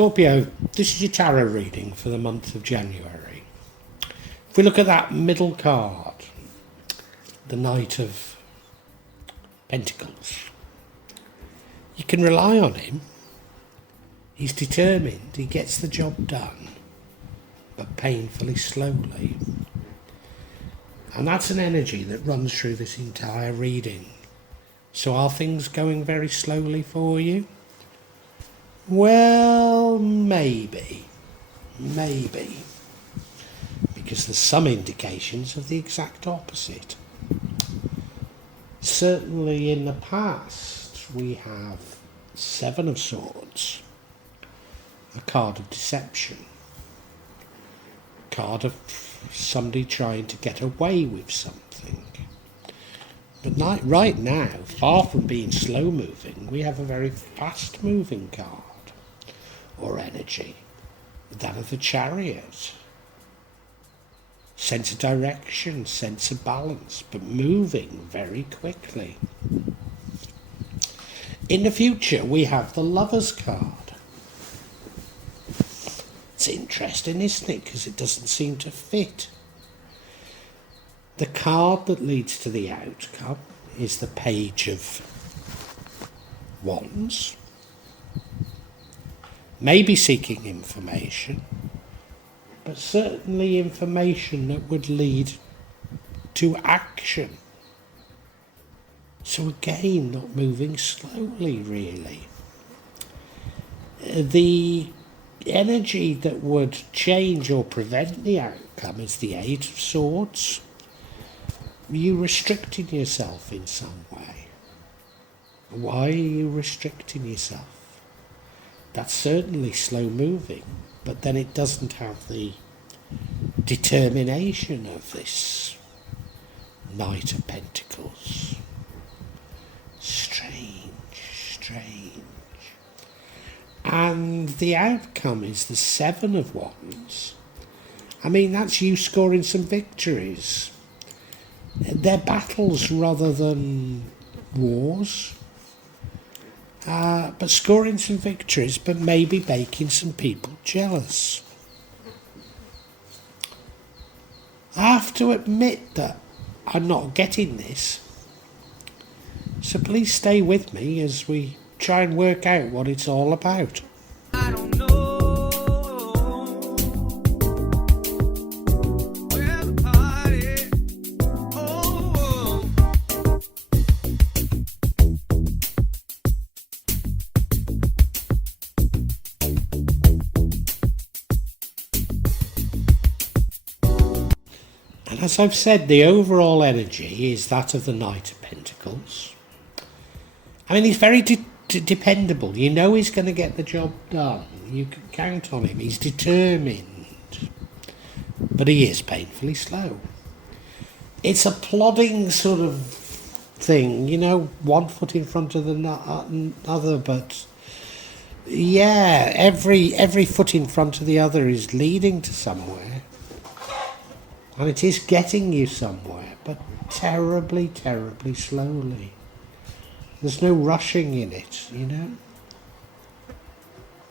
Scorpio, this is your tarot reading for the month of January. If we look at that middle card, the Knight of Pentacles, you can rely on him. He's determined, he gets the job done, but painfully slowly. And that's an energy that runs through this entire reading. So are things going very slowly for you? Well, maybe. Because there's some indications of the exact opposite. Certainly in the past, we have Seven of Swords, a card of deception, a card of somebody trying to get away with something. But right now, far from being slow moving, we have a very fast moving card or energy, that of the Chariot. Sense of direction, sense of balance, but moving very quickly. In the future, we have the Lover's card. It's interesting, isn't it? Because it doesn't seem to fit. The card that leads to the outcome is the Page of Wands. Maybe seeking information, but certainly information that would lead to action. So again, not moving slowly, really. The energy that would change or prevent the outcome is the Eight of Swords. You restricting yourself in some way. Why are you restricting yourself? That's certainly slow moving, but then it doesn't have the determination of this Knight of Pentacles. Strange. And the outcome is the Seven of Wands. I mean, that's you scoring some victories. They're battles rather than wars. But scoring some victories, but maybe making some people jealous. I have to admit that I'm not getting this. So please stay with me as we try and work out what it's all about. I don't know where the party. Oh. And as I've said, the overall energy is that of the Knight of Pentacles. I mean, he's very dependable. You know he's going to get the job done. You can count on him. He's determined. But he is painfully slow. It's a plodding sort of thing, you know, one foot in front of the other, but yeah, every foot in front of the other is leading to somewhere. And it is getting you somewhere, but terribly slowly. There's no rushing in it, you know?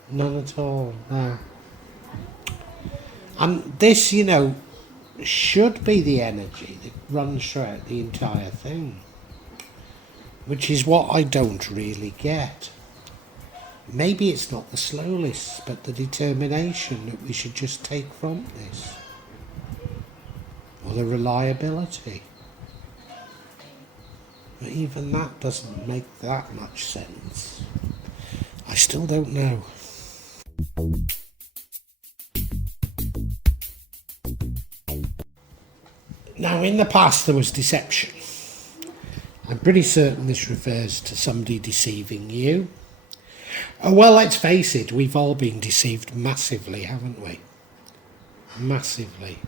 None at all, no. And this, you know, should be the energy that runs throughout the entire thing, which is what I don't really get. Maybe it's not the slowness, but the determination that we should just take from this. Or the reliability. But even that doesn't make that much sense. I still don't know. Now, in the past there was deception. I'm pretty certain this refers to somebody deceiving you. Oh, well, let's face it, we've all been deceived massively, haven't we? Massively.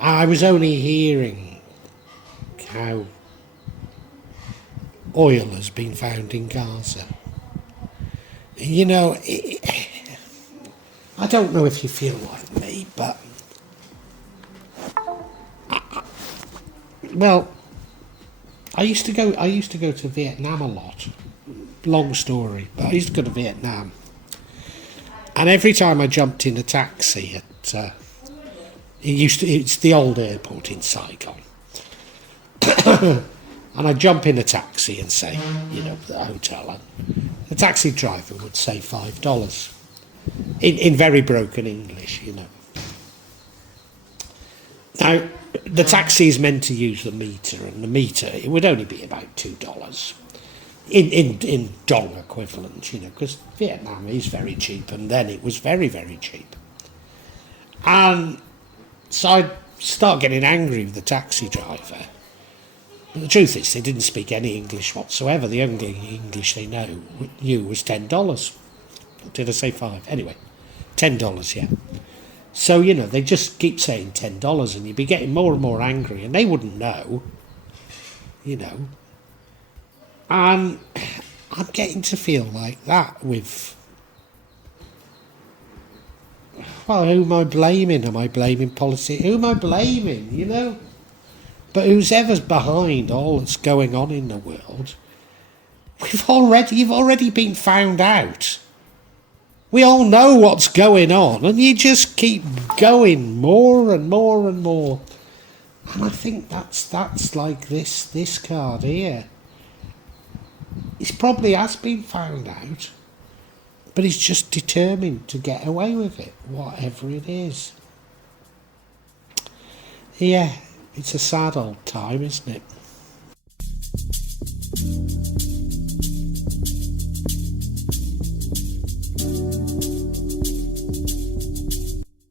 I was only hearing how oil has been found in Gaza. You know, I don't know if you feel like me, but well, I used to go to Vietnam a lot. Long story, but I used to go to Vietnam. And every time I jumped in a taxi at, it's the old airport in Saigon. And I'd jump in a taxi and say, the hotel, and the taxi driver would say $5 in very broken English, Now, the taxi is meant to use the meter, and the meter, it would only be about $2 in dong equivalent, because Vietnam is very cheap, and then it was very, very cheap. And so I'd start getting angry with the taxi driver. But the truth is, they didn't speak any English whatsoever. The only English they knew was $10. Did I say 5? Anyway, $10, yeah. So, they just keep saying $10, and you'd be getting more and more angry, and they wouldn't know, And I'm getting to feel like that with... Well, who am I blaming? Am I blaming policy? Who am I blaming, But whoever's behind all that's going on in the world, you've already been found out. We all know what's going on, and you just keep going more and more and more. And I think that's like this card here. He probably has been found out, but he's just determined to get away with it, whatever it is. Yeah. It's a sad old time, isn't it?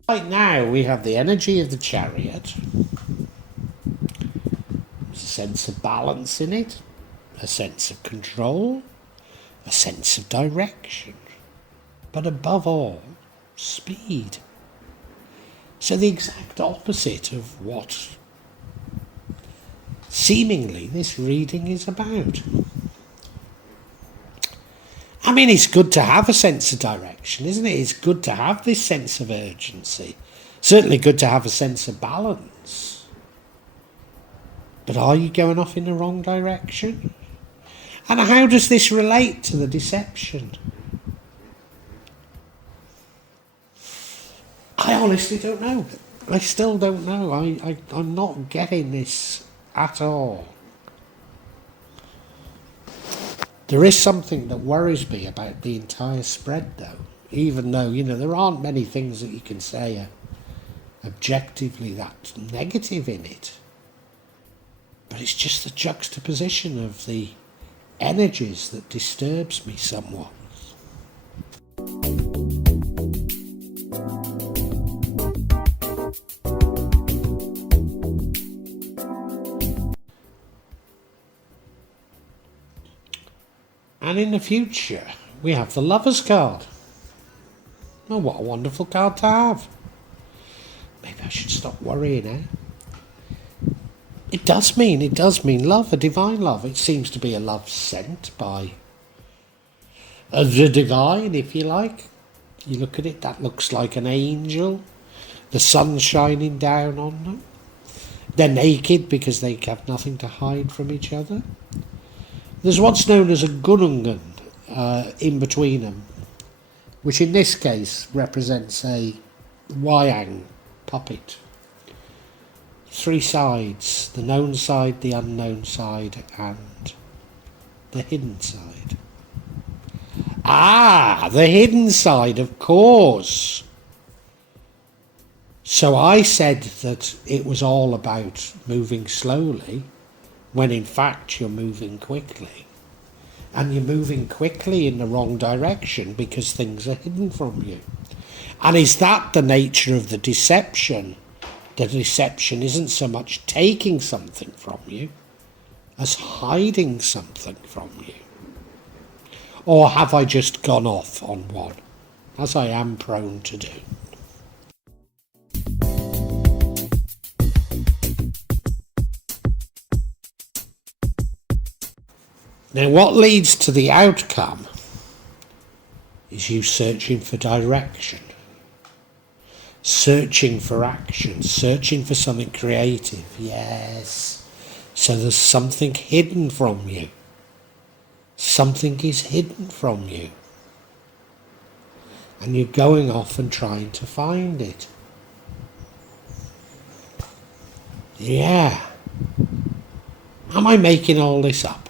Right now we have the energy of the Chariot. There's a sense of balance in it, a sense of control, a sense of direction, but above all, speed. So the exact opposite of what seemingly this reading is about. I mean, it's good to have a sense of direction, isn't it? It's good to have this sense of urgency. Certainly good to have a sense of balance. But are you going off in the wrong direction? And how does this relate to the deception? I honestly don't know. I still don't know. I'm not getting this at all. There is something that worries me about the entire spread, though, even though, there aren't many things that you can say are objectively that negative in it. But it's just the juxtaposition of the energies that disturbs me somewhat. And in the future, we have the Lover's card. Oh, what a wonderful card to have. Maybe I should stop worrying, eh? It does mean love, a divine love. It seems to be a love sent by the divine, if you like. You look at it, that looks like an angel. The sun shining down on them. They're naked because they have nothing to hide from each other. There's what's known as a gunungan in between them, which in this case represents a wayang puppet. 3 sides, the known side, the unknown side, and the hidden side. Ah, the hidden side, of course. So I said that it was all about moving slowly, when in fact you're moving quickly. And you're moving quickly in the wrong direction because things are hidden from you. And is that the nature of the deception? The deception isn't so much taking something from you as hiding something from you. Or have I just gone off on one, as I am prone to do? Now, what leads to the outcome is you searching for direction, searching for action, searching for something creative. Yes. So there's something hidden from you. Something is hidden from you. And you're going off and trying to find it. Yeah. Am I making all this up?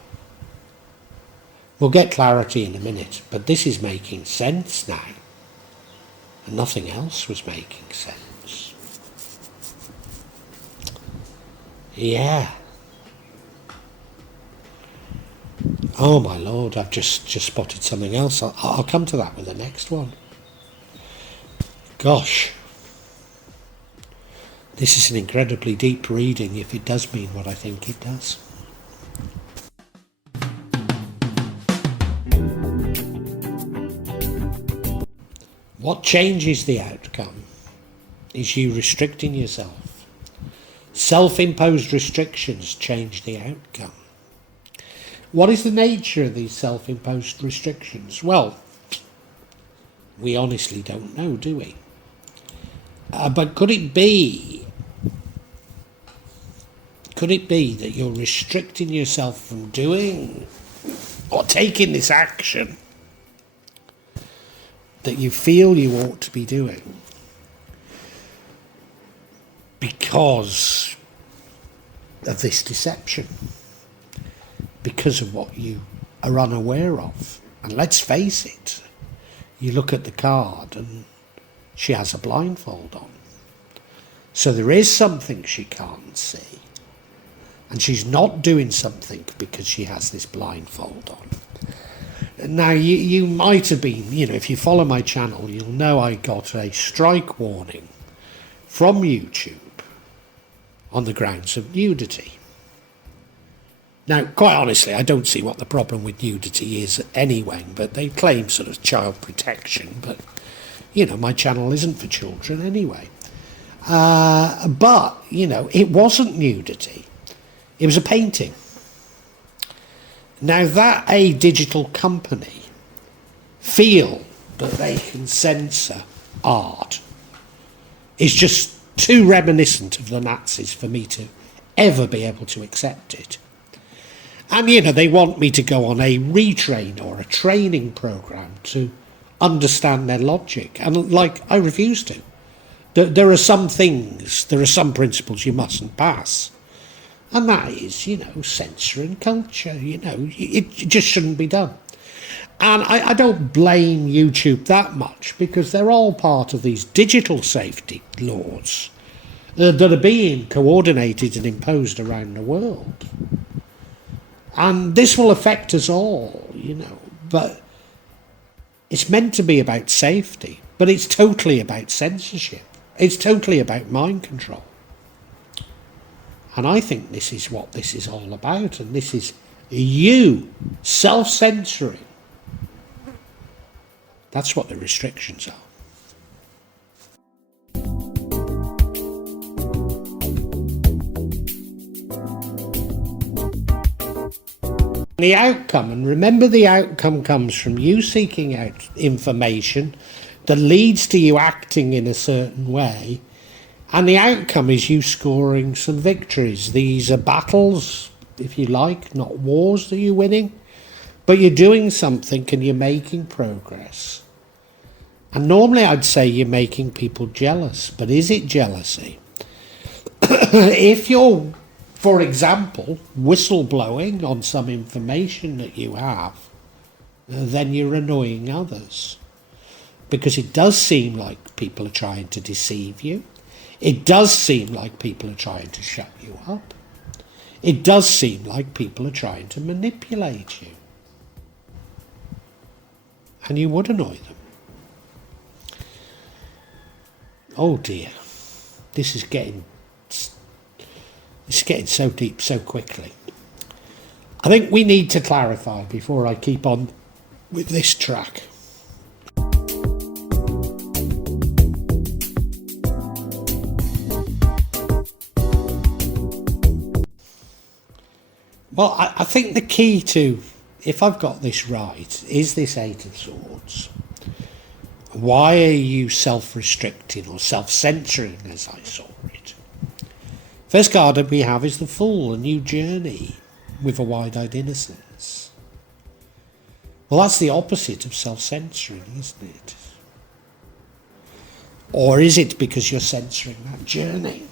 We'll get clarity in a minute, but this is making sense now. And nothing else was making sense. Yeah. Oh my lord, I've just spotted something else. I'll come to that with the next one. Gosh. This is an incredibly deep reading if it does mean what I think it does. What changes the outcome is you restricting yourself. Self-imposed restrictions change the outcome. What is the nature of these self-imposed restrictions? Well, we honestly don't know, do we? But could it be that you're restricting yourself from doing or taking this action that you feel you ought to be doing because of this deception, because of what you are unaware of? And let's face it, you look at the card and she has a blindfold on. So there is something she can't see. And she's not doing something because she has this blindfold on. Now, you might have been, if you follow my channel, you'll know I got a strike warning from YouTube on the grounds of nudity. Now, quite honestly, I don't see what the problem with nudity is anyway, but they claim sort of child protection, but, my channel isn't for children anyway. But, it wasn't nudity. It was a painting. Now that a digital company feel that they can censor art is just too reminiscent of the Nazis for me to ever be able to accept it. And, they want me to go on a retrain or a training program to understand their logic. And, I refuse to. There are some things, there are some principles you mustn't pass. And that is, censoring culture, it just shouldn't be done. And I don't blame YouTube that much because they're all part of these digital safety laws that are being coordinated and imposed around the world. And this will affect us all, but it's meant to be about safety, but it's totally about censorship. It's totally about mind control. And I think this is what this is all about, and this is you self-censoring. That's what the restrictions are. The outcome, and remember the outcome comes from you seeking out information that leads to you acting in a certain way. And the outcome is you scoring some victories. These are battles, if you like, not wars that you're winning. But you're doing something and you're making progress. And normally I'd say you're making people jealous. But is it jealousy? If you're, for example, whistleblowing on some information that you have, then you're annoying others. Because it does seem like people are trying to deceive you. It does seem like people are trying to shut you up. It does seem like people are trying to manipulate you. And you would annoy them. Oh dear. This is getting so deep so quickly. I think we need to clarify before I keep on with this track. Well, I think the key to, if I've got this right, is this Eight of Swords. Why are you self-restricting or self-censoring, as I saw it? First card that we have is the Fool, a new journey with a wide-eyed innocence. Well, that's the opposite of self-censoring, isn't it? Or is it because you're censoring that journey?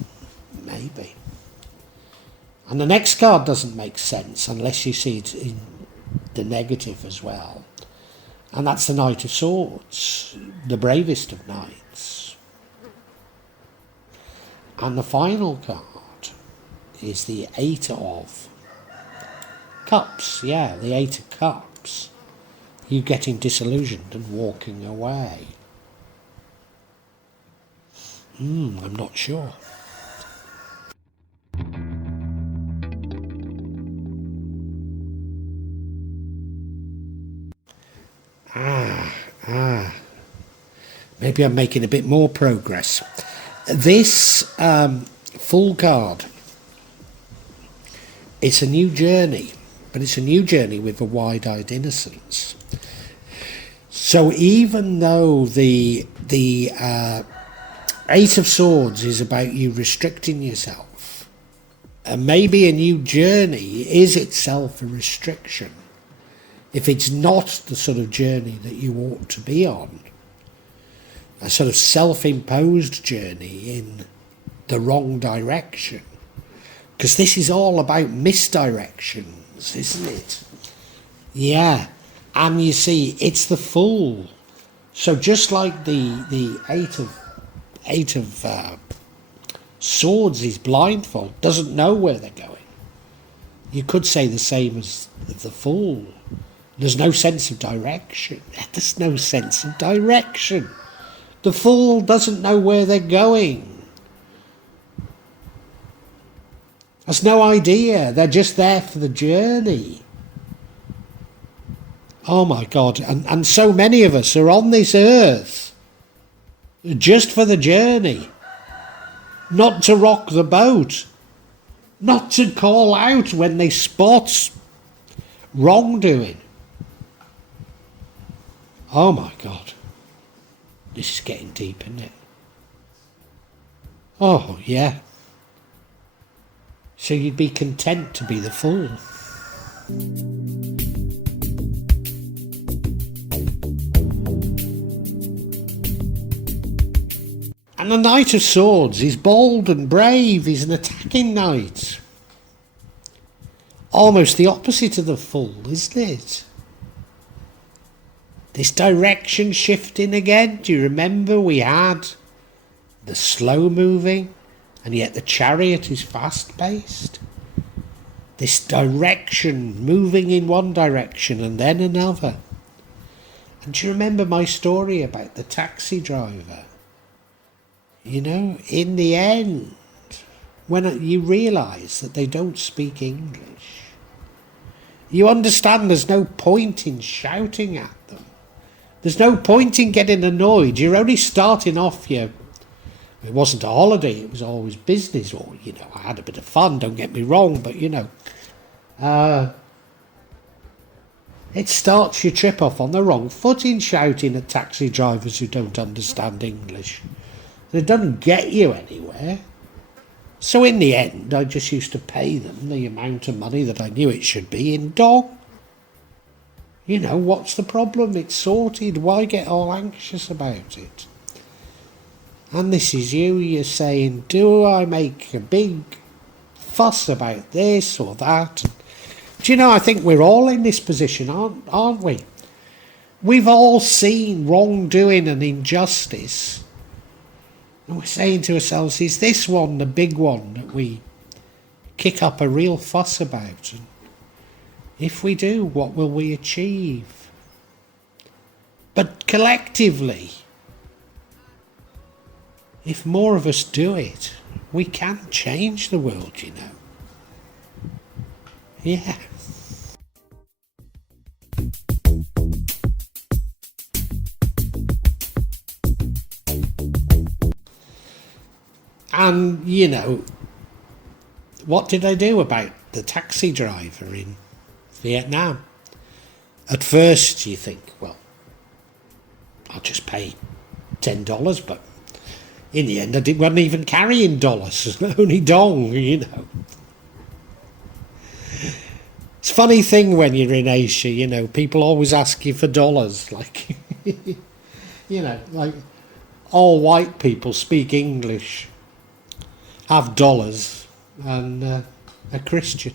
Maybe. And the next card doesn't make sense unless you see it in the negative as well. And that's the Knight of Swords, the bravest of knights. And the final card is the Eight of Cups. Yeah, the Eight of Cups. You getting disillusioned and walking away. I'm not sure. Maybe I'm making a bit more progress. This full card, it's a new journey, but it's a new journey with a wide-eyed innocence. So even though the Eight of Swords is about you restricting yourself, and maybe a new journey is itself a restriction, if it's not the sort of journey that you ought to be on, a sort of self-imposed journey in the wrong direction. Because this is all about misdirections, isn't it? Yeah, and you see, it's the Fool. So just like the Eight of Swords is blindfold, doesn't know where they're going. You could say the same as the Fool. There's no sense of direction. There's no sense of direction. The Fool doesn't know where they're going. Has no idea. They're just there for the journey. Oh my God. And so many of us are on this earth just for the journey. Not to rock the boat. Not to call out when they spot wrongdoing. Oh my God. This is getting deep, isn't it? Oh, yeah. So you'd be content to be the Fool. And the Knight of Swords is bold and brave. He's an attacking knight. Almost the opposite of the Fool, isn't it? This direction shifting again. Do you remember we had the slow moving and yet the Chariot is fast paced? This direction moving in one direction and then another. And do you remember my story about the taxi driver? You know, in the end, when you realise that they don't speak English, you understand there's no point in shouting at them. There's no point in getting annoyed. You're only starting off it wasn't a holiday, it was always business, or, you know, I had a bit of fun, don't get me wrong, but, you know, it starts your trip off on the wrong footing, shouting at taxi drivers who don't understand English. And it doesn't get you anywhere. So in the end, I just used to pay them the amount of money that I knew it should be in dong. You know, what's the problem? It's sorted. Why get all anxious about it? And this is you're saying, do I make a big fuss about this or that? Do you know, I think we're all in this position, aren't we? We've all seen wrongdoing and injustice. And we're saying to ourselves, is this one the big one that we kick up a real fuss about? And if we do, what will we achieve? But collectively, if more of us do it, we can change the world, you know. Yeah. And, you know, what did I do about the taxi driver in Vietnam? At first you think, well, I'll just pay $10, but in the end I wasn't even carrying dollars, only dong, you know. It's a funny thing when you're in Asia, you know, people always ask you for dollars, like, you know, like, all white people speak English, have dollars, and are Christian.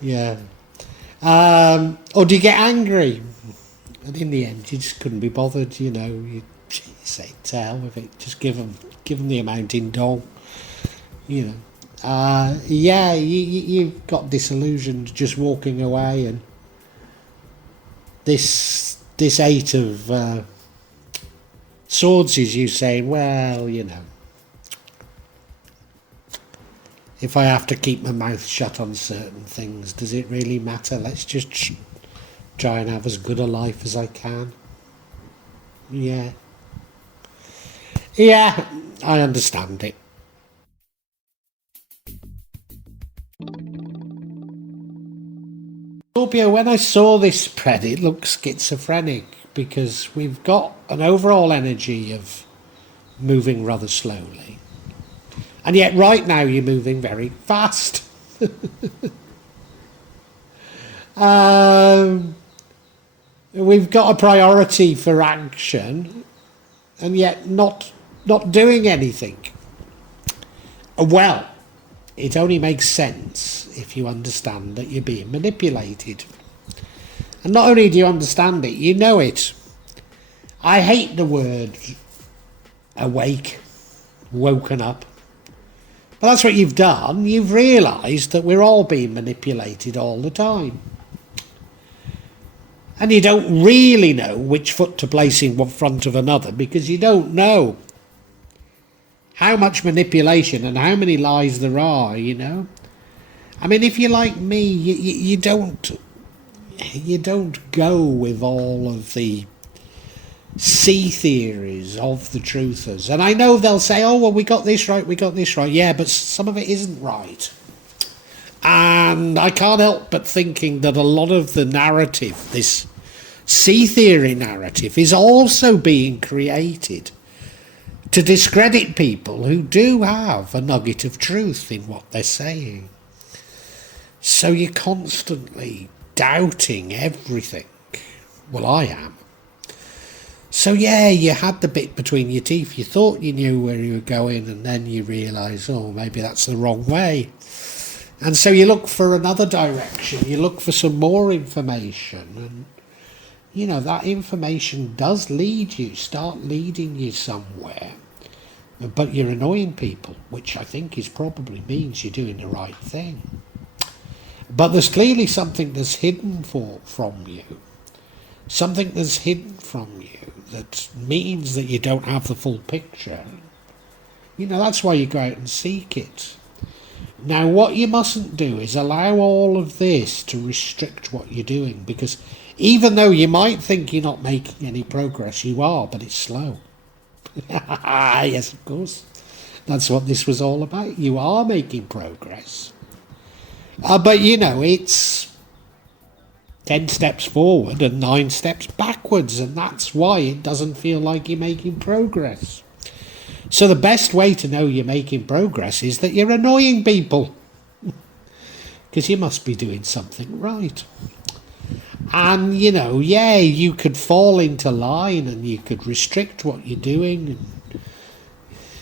Yeah. Or do you get angry? And in the end, you just couldn't be bothered, you know. You say, to hell with it. Just give them the amount in dong, you know. Yeah, you got disillusioned just walking away, and this eight of swords is you saying, well, you know, if I have to keep my mouth shut on certain things, does it really matter? Let's just try and have as good a life as I can. Yeah. Yeah, I understand it. Scorpio, when I saw this spread, it looked schizophrenic because we've got an overall energy of moving rather slowly. And yet right now you're moving very fast. We've got a priority for action and yet not doing anything. Well, it only makes sense if you understand that you're being manipulated. And not only do you understand it, you know it. I hate the word awake, woken up. But that's what you've done. You've realised that we're all being manipulated all the time. And you don't really know which foot to place in front of another because you don't know how much manipulation and how many lies there are, you know. I mean, if you're like me, you don't go with all of the sea theories of the truthers. And I know they'll say, oh, well, we got this right. Yeah, but some of it isn't right. And I can't help but thinking that a lot of the narrative, this sea theory narrative, is also being created to discredit people who do have a nugget of truth in what they're saying. So you're constantly doubting everything. Well, I am. So yeah, you had the bit between your teeth. You thought you knew where you were going, and then you realise, oh, maybe that's the wrong way. And so you look for another direction. You look for some more information. And, you know, that information does start leading you somewhere. But you're annoying people, which I think probably means you're doing the right thing. But there's clearly something that's hidden from you. Something that's hidden from you that means that you don't have the full picture. You know, that's why you go out and seek it. Now, what you mustn't do is allow all of this to restrict what you're doing, because even though you might think you're not making any progress, you are, but it's slow. Yes, of course. That's what this was all about. You are making progress. But, you know, it's 10 steps forward and 9 steps backwards, and that's why it doesn't feel like you're making progress. So the best way to know you're making progress is that you're annoying people. Because you must be doing something right. And, you know, yeah, you could fall into line and you could restrict what you're doing.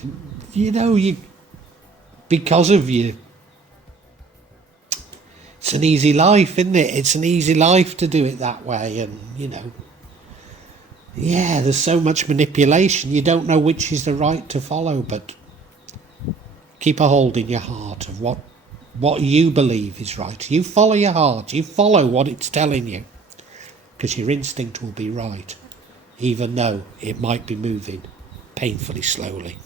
And, you know, because of you. It's an easy life, isn't it? It's an easy life to do it that way. And, you know, yeah, there's so much manipulation. You don't know which is the right to follow, but keep a hold in your heart of what you believe is right. You follow your heart. You follow what it's telling you, because your instinct will be right, even though it might be moving painfully slowly.